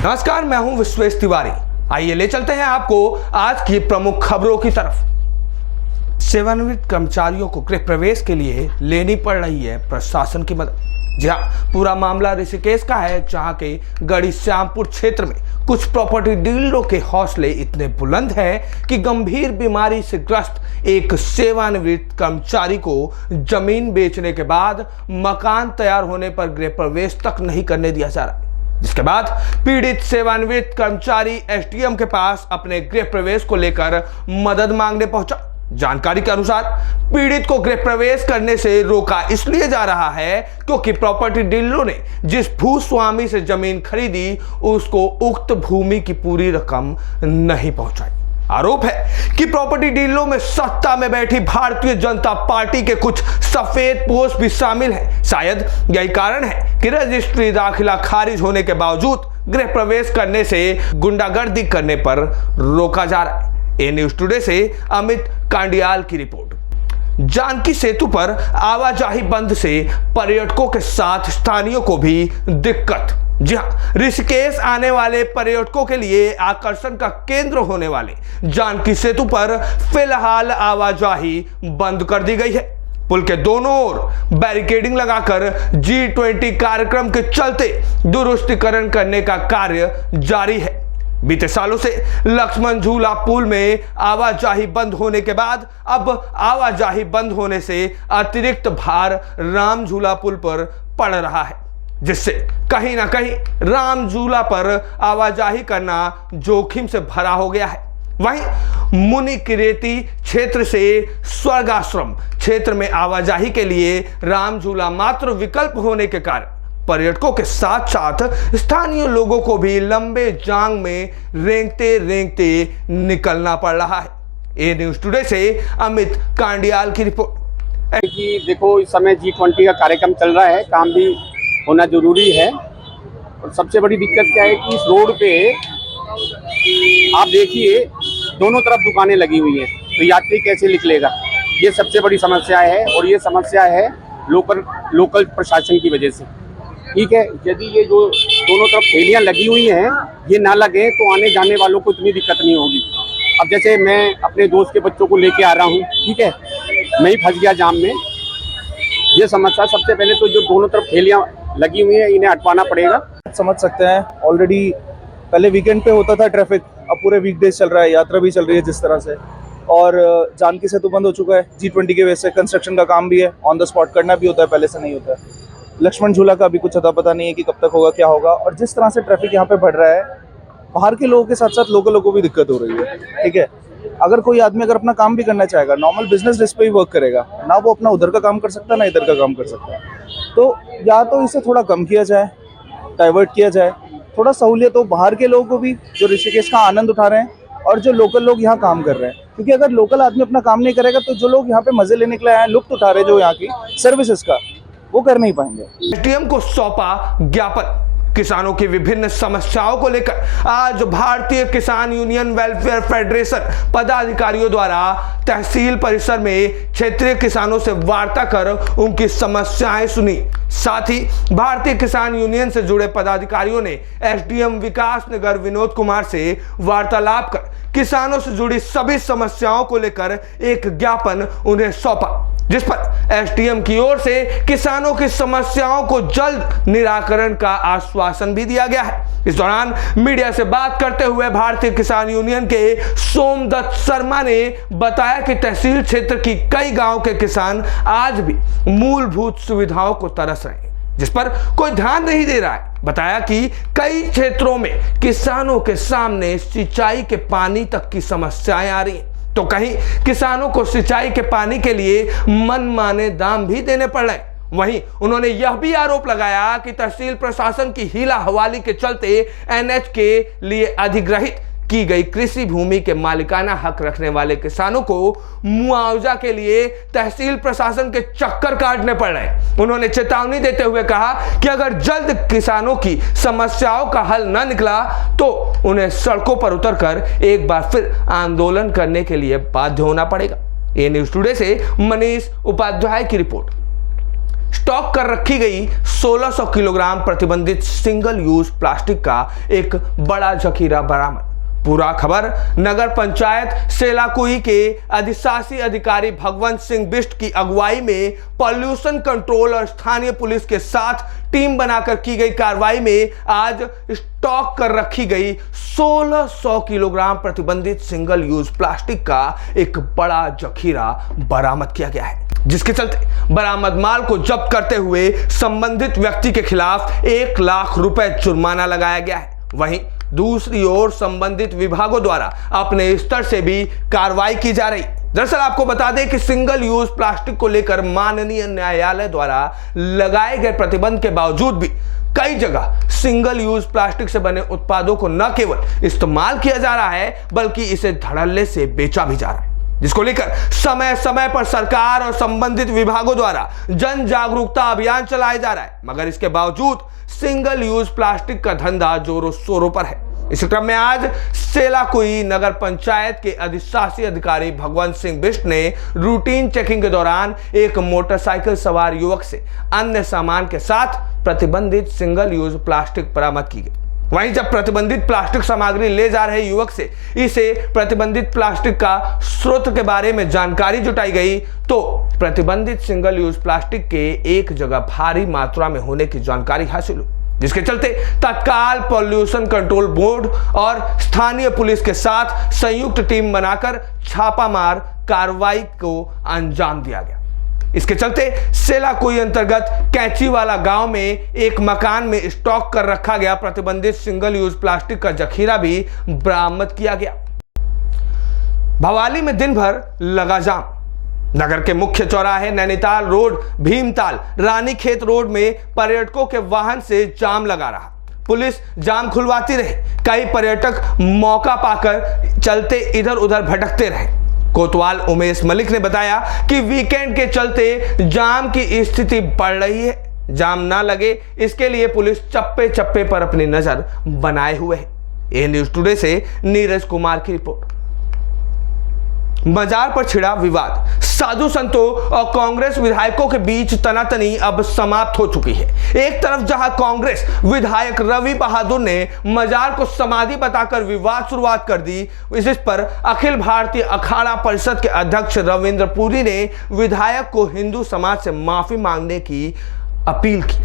नमस्कार, मैं हूं विश्वेश तिवारी। आइए ले चलते हैं आपको आज की प्रमुख खबरों की तरफ। सेवानिवृत्त कर्मचारियों को गृह प्रवेश के लिए लेनी पड़ रही है प्रशासन की मदद। जी हां, पूरा मामला ऋषिकेश का है, जहां के गढ़ी श्यामपुर क्षेत्र में कुछ प्रॉपर्टी डीलरों के हौसले इतने बुलंद हैं कि गंभीर बीमारी से ग्रस्त एक सेवानिवृत्त कर्मचारी को जमीन बेचने के बाद मकान तैयार होने पर गृह प्रवेश तक नहीं करने दिया जा रहा, जिसके बाद पीड़ित सेवानिवृत्त कर्मचारी एसडीएम के पास अपने गृह प्रवेश को लेकर मदद मांगने पहुंचा। जानकारी के अनुसार पीड़ित को गृह प्रवेश करने से रोका इसलिए जा रहा है क्योंकि प्रॉपर्टी डीलरों ने जिस भूस्वामी से जमीन खरीदी उसको उक्त भूमि की पूरी रकम नहीं पहुंचाई। आरोप है कि प्रॉपर्टी डीलरों में सत्ता में बैठी भारतीय जनता पार्टी के कुछ सफेद पोस्ट भी शामिल हैं। शायद यही कारण है कि रजिस्ट्री दाखिला खारिज होने के बावजूद गृह प्रवेश करने से गुंडागर्दी करने पर रोका जा रहा है। ए न्यूज टुडे से अमित कांडियाल की रिपोर्ट। जानकी सेतु पर आवाजाही बंद से पर्यटकों के साथ स्थानीयों को भी दिक्कत। जी हां, ऋषिकेश आने वाले पर्यटकों के लिए आकर्षण का केंद्र होने वाले जानकी सेतु पर फिलहाल आवाजाही बंद कर दी गई है। पुल के दोनों ओर बैरिकेडिंग लगाकर G20 कार्यक्रम के चलते दुरुस्तीकरण करने का कार्य जारी है। बीते सालों से लक्ष्मण झूला पुल में आवाजाही बंद होने के बाद अब आवाजाही बंद होने से अतिरिक्त भार राम झूला पुल पर पड़ रहा है, जिससे कहीं ना कहीं राम झूला पर आवाजाही करना जोखिम से भरा हो गया है। वहीं मुनि किरेती क्षेत्र से स्वर्गाश्रम क्षेत्र में आवाजाही के लिए राम झूला मात्र विकल्प होने के कारण पर्यटकों के साथ साथ स्थानीय लोगों को भी लंबे जांग में रेंगते रेंगते निकलना पड़ रहा है। ए न्यूज टुडे से अमित कांडियाल की रिपोर्ट। कि देखो, इस समय G20 का कार्यक्रम चल रहा है, काम भी होना जरूरी है। और सबसे बड़ी दिक्कत क्या है कि इस रोड पे आप देखिए दोनों तरफ दुकानें लगी हुई है, तो यात्री कैसे निकलेगा, ये सबसे बड़ी समस्या है। और ये समस्या है लोकल प्रशासन की वजह से। ठीक है, यदि ये जो दोनों तरफ ठेलियां लगी हुई हैं ये ना लगे तो आने जाने वालों को इतनी दिक्कत नहीं होगी। अब जैसे मैं अपने दोस्त के बच्चों को लेके आ रहा हूँ, ठीक है, मैं ही फंस गया जाम में। ये समस्या सबसे पहले तो जो दोनों तरफ ठेलियां लगी हुई हैं इन्हें हटवाना पड़ेगा। समझ सकते हैं, ऑलरेडी पहले वीकेंड पे होता था ट्रैफिक, अब पूरे वीकडेज चल रहा है, यात्रा भी चल रही है जिस तरह से। और जानकी सेतु बंद हो चुका है G20 की वजह से। कंस्ट्रक्शन का काम भी है, ऑन द स्पॉट करना भी होता है, पहले से नहीं होता है। लक्ष्मण झूला का अभी कुछ अता पता नहीं है कि कब तक होगा, क्या होगा। और जिस तरह से ट्रैफिक यहाँ पे बढ़ रहा है, बाहर के लोगों के साथ साथ लोकल लोगों को भी दिक्कत हो रही है। ठीक है, अगर कोई आदमी अगर अपना काम भी करना चाहेगा, नॉर्मल बिजनेस डेज पे ही वर्क करेगा ना, वो अपना उधर का काम कर सकता है ना इधर का काम कर सकता है। तो या तो इसे थोड़ा कम किया जाए, डाइवर्ट किया जाए, थोड़ा सहूलियत हो बाहर के लोगों को भी जो ऋषिकेश का आनंद उठा रहे हैं और जो लोकल लोग यहाँ काम कर रहे हैं। क्योंकि अगर लोकल आदमी अपना काम नहीं करेगा तो जो लोग यहाँ पे मजे लेने के लिए आए हैं, लुत्फ उठा रहे हैं जो यहाँ की सर्विसेज का, वो कर नहीं पाएंगे। एसडीएम को सौंपा ज्ञापन। किसानों की विभिन्न समस्याओं को लेकर आज भारतीय किसान यूनियन वेलफेयर फेडरेशन पदाधिकारियों द्वारा तहसील परिसर में क्षेत्रीय किसानों से वार्ता कर उनकी समस्याएं सुनी। साथ ही भारतीय किसान यूनियन से जुड़े पदाधिकारियों ने एसडीएम विकास नगर विनोद कुमार से वार्तालाप कर किसानों से जुड़ी सभी समस्याओं को लेकर एक ज्ञापन उन्हें सौंपा, जिस पर एसडीएम की ओर से किसानों की समस्याओं को जल्द निराकरण का आश्वासन भी दिया गया है। इस दौरान मीडिया से बात करते हुए भारतीय किसान यूनियन के सोमदत्त शर्मा ने बताया कि तहसील क्षेत्र की कई गांव के किसान आज भी मूलभूत सुविधाओं को तरस रहे हैं, जिस पर कोई ध्यान नहीं दे रहा है। बताया कि कई क्षेत्रों में किसानों के सामने सिंचाई के पानी तक की समस्याएं आ रही हैं, तो कहीं किसानों को सिंचाई के पानी के लिए मनमाने दाम भी देने पड़ रहे हैं। वहीं उन्होंने यह भी आरोप लगाया कि तहसील प्रशासन की हीला हवाली के चलते एनएच के लिए अधिग्रहित की गई कृषि भूमि के मालिकाना हक रखने वाले किसानों को मुआवजा के लिए तहसील प्रशासन के चक्कर काटने पड़ रहे हैं। उन्होंने चेतावनी देते हुए कहा कि अगर जल्द किसानों की समस्याओं का हल न निकला तो उन्हें सड़कों पर उतरकर एक बार फिर आंदोलन करने के लिए बाध्य होना पड़ेगा। ए न्यूज टुडे से मनीष उपाध्याय की रिपोर्ट। स्टॉक कर रखी गई 1600 किलोग्राम प्रतिबंधित सिंगल यूज प्लास्टिक का एक बड़ा जखीरा बरामद। पूरा खबर नगर पंचायत सेलाकुई के अधिशासी अधिकारी भगवंत सिंह बिष्ट की अगुवाई में पॉल्यूशन कंट्रोल और स्थानीय पुलिस के साथ टीम बनाकर की गई कार्रवाई में आज स्टॉक कर रखी गई 1600 किलोग्राम प्रतिबंधित सिंगल यूज प्लास्टिक का एक बड़ा जखीरा बरामद किया गया है, जिसके चलते बरामद माल को जब्त करते हुए संबंधित व्यक्ति के खिलाफ 1 लाख रुपए जुर्माना लगाया गया है। वहीं दूसरी ओर संबंधित विभागों द्वारा अपने स्तर से भी कार्रवाई की जा रही। दरअसल आपको बता दें कि सिंगल यूज प्लास्टिक को लेकर माननीय न्यायालय द्वारा लगाए गए प्रतिबंध के बावजूद भी कई जगह सिंगल यूज प्लास्टिक से बने उत्पादों को न केवल इस्तेमाल किया जा रहा है बल्कि इसे धड़ल्ले से बेचा भी जा रहा है, जिसको लेकर समय समय पर सरकार और संबंधित विभागों द्वारा जन जागरूकता अभियान चलाया जा रहा है। मगर इसके बावजूद सिंगल यूज प्लास्टिक का धंधा जोरों शोरों पर है। इस क्रम में आज सेलाकुई नगर पंचायत के अधिशासी अधिकारी भगवंत सिंह बिष्ट ने रूटीन चेकिंग के दौरान एक मोटरसाइकिल सवार युवक से अन्य सामान के साथ प्रतिबंधित सिंगल यूज प्लास्टिक बरामद की गई। वहीं जब प्रतिबंधित प्लास्टिक सामग्री ले जा रहे युवक से इसे प्रतिबंधित प्लास्टिक का स्रोत के बारे में जानकारी जुटाई गई तो प्रतिबंधित सिंगल यूज प्लास्टिक के एक जगह भारी मात्रा में होने की जानकारी हासिल हुई, जिसके चलते तत्काल पॉल्यूशन कंट्रोल बोर्ड और स्थानीय पुलिस के साथ संयुक्त टीम बनाकर छापामार कार्रवाई को अंजाम दिया गया। इसके चलते सेलाकुई अंतर्गत कैंचीवाला गांव में एक मकान में स्टॉक कर रखा गया प्रतिबंधित सिंगल यूज प्लास्टिक का जखीरा भी बरामद किया गया। भवाली में दिन भर लगा जाम। नगर के मुख्य चौराहे नैनीताल रोड, भीमताल, रानीखेत रोड में पर्यटकों के वाहन से जाम लगा रहा। पुलिस जाम खुलवाती रही। कई पर्यटक मौका पाकर चलते इधर उधर भटकते रहे। कोतवाल उमेश मलिक ने बताया कि वीकेंड के चलते जाम की स्थिति बढ़ रही है। जाम ना लगे इसके लिए पुलिस चप्पे चप्पे पर अपनी नजर बनाए हुए है। ये न्यूज़ टुडे से नीरज कुमार की रिपोर्ट। मजार पर छिड़ा विवाद। साधु संतों और कांग्रेस विधायकों के बीच तनातनी अब समाप्त हो चुकी है। एक तरफ जहां कांग्रेस विधायक रवि बहादुर ने मजार को समाधि बताकर विवाद शुरुआत कर दी, इस पर अखिल भारतीय अखाड़ा परिषद के अध्यक्ष रविंद्र पुरी ने विधायक को हिंदू समाज से माफी मांगने की अपील की।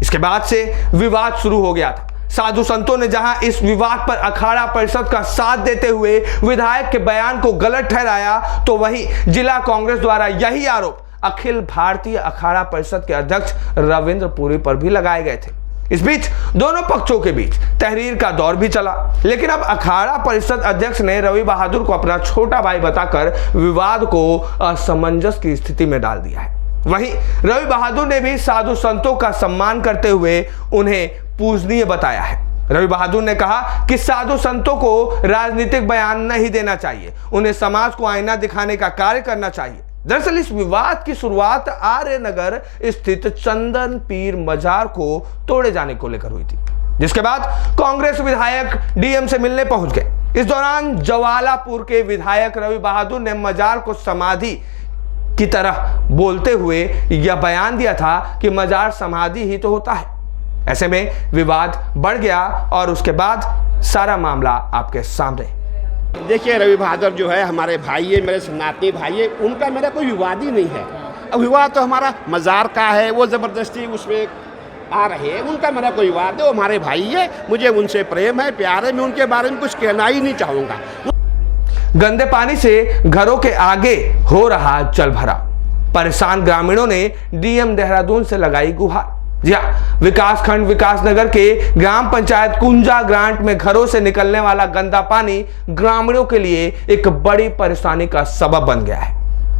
इसके बाद से विवाद शुरू हो गया था। साधु संतों ने जहां इस विवाद पर अखाड़ा परिषद का साथ देते हुए विधायक के बयान को गलत ठहराया, तो वहीं जिला कांग्रेस द्वारा यही आरोप अखिल भारतीय अखाड़ा परिषद के अध्यक्ष रविंद्र पुरी पर भी लगाए गए थे। इस बीच दोनों पक्षों के बीच तहरीर का दौर भी चला, लेकिन अब अखाड़ा परिषद अध्यक्ष ने रवि बहादुर को अपना छोटा भाई बताकर विवाद को असमंजस की स्थिति में डाल दिया है। वहीं रवि बहादुर ने भी साधु संतों का सम्मान करते हुए उन्हें पूजनीय बताया है। रवि बहादुर ने कहा कि साधु संतों को राजनीतिक बयान नहीं देना चाहिए, उन्हें समाज को आईना दिखाने का कार्य करना चाहिए। दरअसल इस विवाद की शुरुआत आर्य नगर स्थित चंदन पीर मजार को तोड़े जाने को लेकर हुई थी, जिसके बाद कांग्रेस विधायक डीएम से मिलने पहुंच गए। इस दौरान जवालापुर के विधायक रवि बहादुर ने मजार को समाधि की तरह बोलते हुए यह बयान दिया था कि मजार समाधि ही तो होता है। ऐसे में विवाद बढ़ गया और उसके बाद सारा मामला आपके सामने। देखिए, रवि बहादुर जो है हमारे भाई है, मेरे सनातनी भाई है, उनका मेरा कोई विवाद ही नहीं है। अब विवाद तो हमारा मजार का है, वो ज़बरदस्ती उसमें आ रहे हैं, उनका मेरा कोई विवाद है। वो हमारे भाई है, मुझे उनसे प्रेम है, प्यार है, मैं उनके बारे में कुछ कहना ही नहीं चाहूँगा। गंदे पानी से घरों के आगे हो रहा जल भरा। परेशान ग्रामीणों ने डीएम देहरादून से लगाई गुहार। जी हाँ, विकास खंड विकास नगर के ग्राम पंचायत कुंजा ग्रांट में घरों से निकलने वाला गंदा पानी ग्रामीणों के लिए एक बड़ी परेशानी का सबब बन गया है,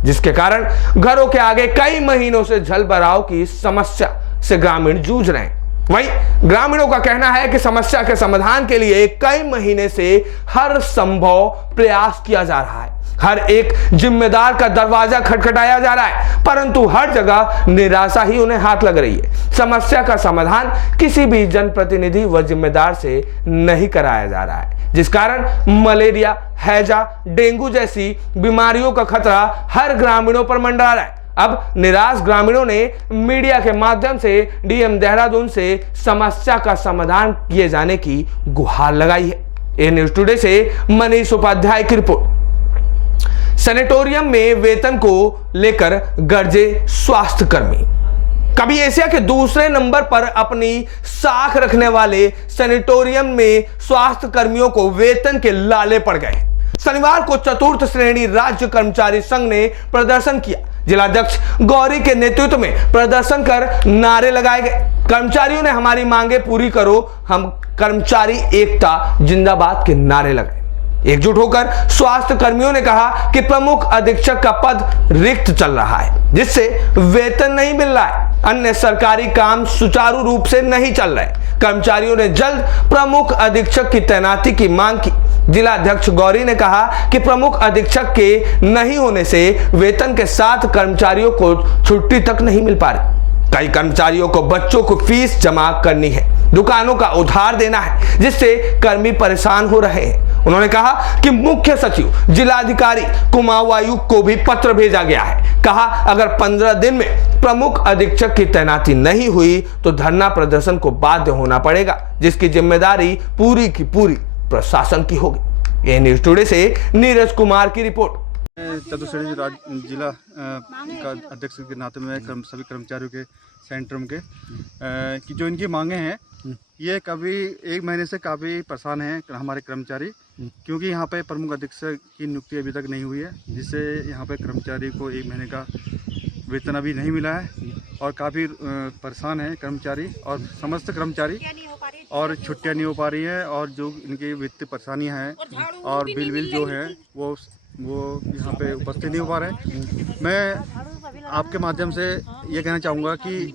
जिसके कारण घरों के आगे कई महीनों से जल भराव की समस्या से ग्रामीण जूझ रहे हैं। वहीं ग्रामीणों का कहना है कि समस्या के समाधान के लिए कई महीने से हर संभव प्रयास किया जा रहा है। हर एक जिम्मेदार का दरवाजा खटखटाया जा रहा है, परंतु हर जगह निराशा ही उन्हें हाथ लग रही है। समस्या का समाधान किसी भी जनप्रतिनिधि व जिम्मेदार से नहीं कराया जा रहा है, जिस कारण मलेरिया, हैजा, डेंगू जैसी बीमारियों का खतरा हर ग्रामीणों पर मंडरा रहा है। अब निराश ग्रामीणों ने मीडिया के माध्यम से डीएम देहरादून से समस्या का समाधान किए जाने की गुहार लगाई है। ए न्यूज़ टुडे से मनीष उपाध्याय की रिपोर्ट। सैनिटोरियम में वेतन को लेकर गरजे स्वास्थ्य कर्मी। कभी एशिया के दूसरे नंबर पर अपनी साख रखने वाले सैनिटोरियम में स्वास्थ्य कर्मियों को वेतन के लाले पड़ गए। शनिवार को चतुर्थ श्रेणी राज्य कर्मचारी संघ ने प्रदर्शन किया। जिलाध्यक्ष गौरी के नेतृत्व में प्रदर्शन कर नारे लगाए गए। कर्मचारियों ने हमारी मांगे पूरी करो, हम कर्मचारी एकता जिंदाबाद के नारे लगाए। एकजुट होकर स्वास्थ्य कर्मियों ने कहा कि प्रमुख अधीक्षक का पद रिक्त चल रहा है, जिससे वेतन नहीं मिल रहा है। अन्य सरकारी काम सुचारू रूप से नहीं चल रहे। कर्मचारियों ने जल्द प्रमुख अधीक्षक की तैनाती की मांग की। जिला अध्यक्ष गौरी ने कहा कि प्रमुख अधीक्षक के नहीं होने से वेतन के साथ कर्मचारियों को छुट्टी तक नहीं मिल पा रही। कई कर्मचारियों को बच्चों को फीस जमा करनी है, दुकानों का उधार देना है, जिससे कर्मी परेशान हो रहे हैं। उन्होंने कहा कि मुख्य सचिव जिलाधिकारी कुमाऊं आयुक्त को भी पत्र भेजा गया है। कहा अगर 15 दिन में प्रमुख अधीक्षक की तैनाती नहीं हुई तो धरना प्रदर्शन को बाध्य होना पड़ेगा, जिसकी जिम्मेदारी पूरी की पूरी प्रशासन की होगी। ये न्यूज़ टुडे से नीरज कुमार की रिपोर्ट। चतुर्थ जिला का अध्यक्ष के नाते में सभी कर्मचारियों के सेंट्रम के कि जो इनकी मांगे हैं, ये कभी एक महीने से काफ़ी परेशान हैं हमारे कर्मचारी, क्योंकि यहाँ पे प्रमुख अधीक्षक की नियुक्ति अभी तक नहीं हुई है, जिससे यहाँ पे कर्मचारी को एक महीने का वेतन अभी नहीं मिला है और काफ़ी परेशान हैं कर्मचारी और समस्त कर्मचारी, और छुट्टियाँ नहीं हो पा रही हैं और जो इनकी वित्तीय परेशानियाँ हैं और बिल जो हैं वो यहाँ पे उपस्थित नहीं हो पा रहे हैं। मैं आपके माध्यम से ये कहना चाहूँगा कि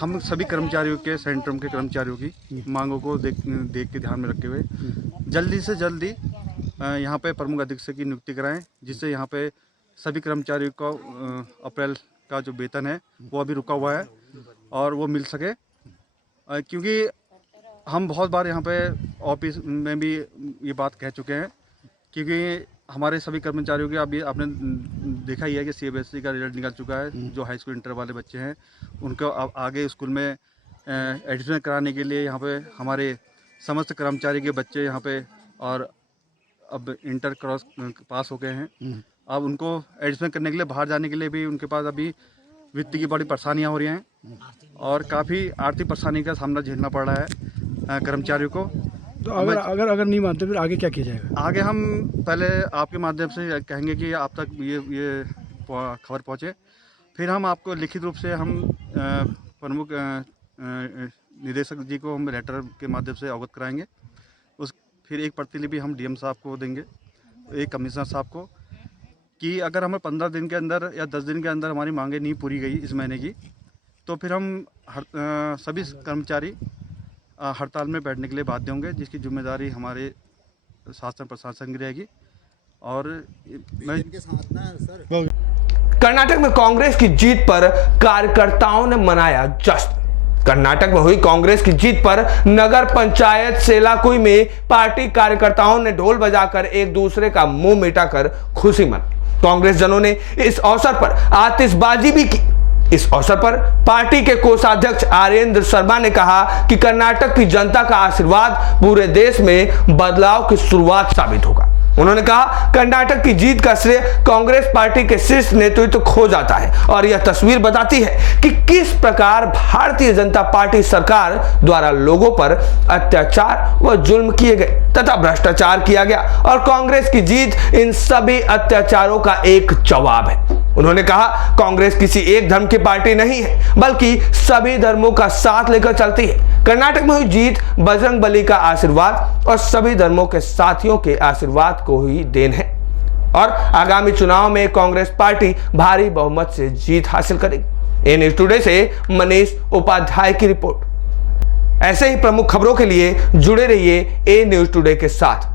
हम सभी कर्मचारियों के सेंट्रम के कर्मचारियों की मांगों को देख के ध्यान में रखते हुए जल्दी से जल्दी यहाँ पे प्रमुख अधीक्षक की नियुक्ति कराएं, जिससे यहाँ पे सभी कर्मचारियों को अप्रैल का जो वेतन है वो अभी रुका हुआ है और वो मिल सके। क्योंकि हम बहुत बार यहाँ पे ऑफिस में भी ये बात कह चुके हैं, क्योंकि हमारे सभी कर्मचारियों के अभी आपने देखा ही है कि सीबीएसई का रिजल्ट निकल चुका है। जो हाई स्कूल इंटर वाले बच्चे हैं उनको अब आगे स्कूल में एडमिशन कराने के लिए यहाँ पे हमारे समस्त कर्मचारी के बच्चे यहाँ पे और अब इंटर क्रॉस पास हो गए हैं। अब उनको एडमिशन करने के लिए बाहर जाने के लिए भी उनके पास अभी वित्त की बड़ी परेशानियाँ हो रही हैं और काफ़ी आर्थिक परेशानी का सामना झेलना पड़ रहा है कर्मचारियों को। तो अगर नहीं मानते फिर आगे क्या किया जाएगा? आगे हम पहले आपके माध्यम से कहेंगे कि आप तक ये खबर पहुँचे, फिर हम आपको लिखित रूप से हम प्रमुख निदेशक जी को हम लेटर के माध्यम से अवगत कराएंगे। फिर एक प्रतिलिपि हम डीएम साहब को देंगे, एक कमिश्नर साहब को, कि अगर हमें 15 दिन के अंदर या 10 दिन के अंदर हमारी मांगे नहीं पूरी गई इस महीने की, तो फिर हम सभी कर्मचारी हड़ताल में बैठने के लिए बाध्य होंगे, जिसकी जिम्मेदारी हमारे शासन प्रशासन की रहेगी। और कर्नाटक में कांग्रेस की जीत पर कार्यकर्ताओं ने मनाया जश्न। कर्नाटक में हुई कांग्रेस की जीत पर नगर पंचायत सेलाकुई में पार्टी कार्यकर्ताओं ने ढोल बजाकर एक दूसरे का मुंह मिटाकर खुशी मनाई। कांग्रेस जनों ने इस अवसर पर आतिशबाजी भी की। इस अवसर पर पार्टी के कोषाध्यक्ष आर्येंद्र शर्मा ने कहा कि कर्नाटक की जनता का आशीर्वाद पूरे देश में बदलाव की शुरुआत साबित होगा। उन्होंने कहा कर्नाटक की जीत का श्रेय कांग्रेस पार्टी के शीर्ष नेतृत्व खो जाता है और यह तस्वीर बताती है कि किस प्रकार भारतीय जनता पार्टी सरकार द्वारा लोगों पर अत्याचार व जुल्म किए गए तथा भ्रष्टाचार किया गया और कांग्रेस की जीत इन सभी अत्याचारों का एक जवाब है। उन्होंने कहा कांग्रेस किसी एक धर्म की पार्टी नहीं है, बल्कि सभी धर्मों का साथ लेकर चलती है। कर्नाटक में हुई जीत बजरंगबली का आशीर्वाद और सभी धर्मों के साथियों के आशीर्वाद को ही देन है और आगामी चुनाव में कांग्रेस पार्टी भारी बहुमत से जीत हासिल करेगी। ए न्यूज़ टुडे से मनीष उपाध्याय की रिपोर्ट। ऐसे ही प्रमुख खबरों के लिए जुड़े रहिए ए न्यूज़ टुडे के साथ।